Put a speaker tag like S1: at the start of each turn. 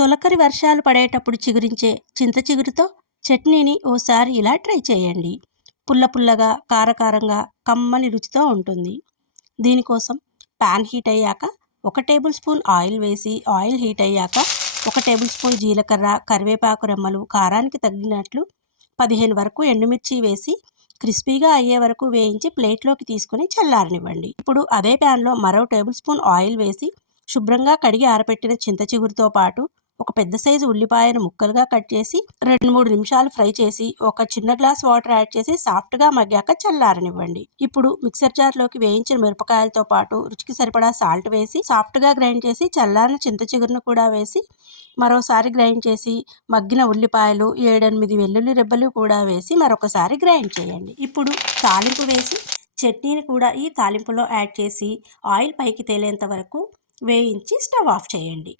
S1: తొలకరి వర్షాలు పడేటప్పుడు చిగురించే చింత చిగురుతో చట్నీని ఓసారి ఇలా ట్రై చేయండి. పుల్ల పుల్లగా కారకారంగా కమ్మని రుచితో ఉంటుంది. దీనికోసం ప్యాన్ హీట్ అయ్యాక ఒక టేబుల్ స్పూన్ ఆయిల్ వేసి ఆయిల్ హీట్ అయ్యాక ఒక టేబుల్ స్పూన్ జీలకర్ర కరివేపాకు రెమ్మలు కారానికి తగ్గినట్లు పదిహేను వరకు ఎండుమిర్చి వేసి క్రిస్పీగా అయ్యే వరకు వేయించి ప్లేట్లోకి తీసుకుని చల్లారనివ్వండి. ఇప్పుడు అదే ప్యాన్లో మరో టేబుల్ స్పూన్ ఆయిల్ వేసి శుభ్రంగా కడిగి ఆరపెట్టిన చింత చిగురుతో పాటు ఒక పెద్ద సైజు ఉల్లిపాయను ముక్కలుగా కట్ చేసి రెండు మూడు నిమిషాలు ఫ్రై చేసి ఒక చిన్న గ్లాస్ వాటర్ యాడ్ చేసి సాఫ్ట్గా మగ్గాక చల్లారనివ్వండి. ఇప్పుడు మిక్సర్ జార్లోకి వేయించిన మిరపకాయలతో పాటు రుచికి సరిపడా సాల్ట్ వేసి సాఫ్ట్గా గ్రైండ్ చేసి చల్లారిన చింత చిగురును కూడా వేసి మరోసారి గ్రైండ్ చేసి మగ్గిన ఉల్లిపాయలు ఏడెనిమిది వెల్లుల్లి రెబ్బలు కూడా వేసి మరొకసారి గ్రైండ్ చేయండి. ఇప్పుడు తాలింపు వేసి చట్నీని కూడా ఈ తాలింపులో యాడ్ చేసి ఆయిల్ పైకి తేలేంత వరకు వేయించి స్టవ్ ఆఫ్ చేయండి.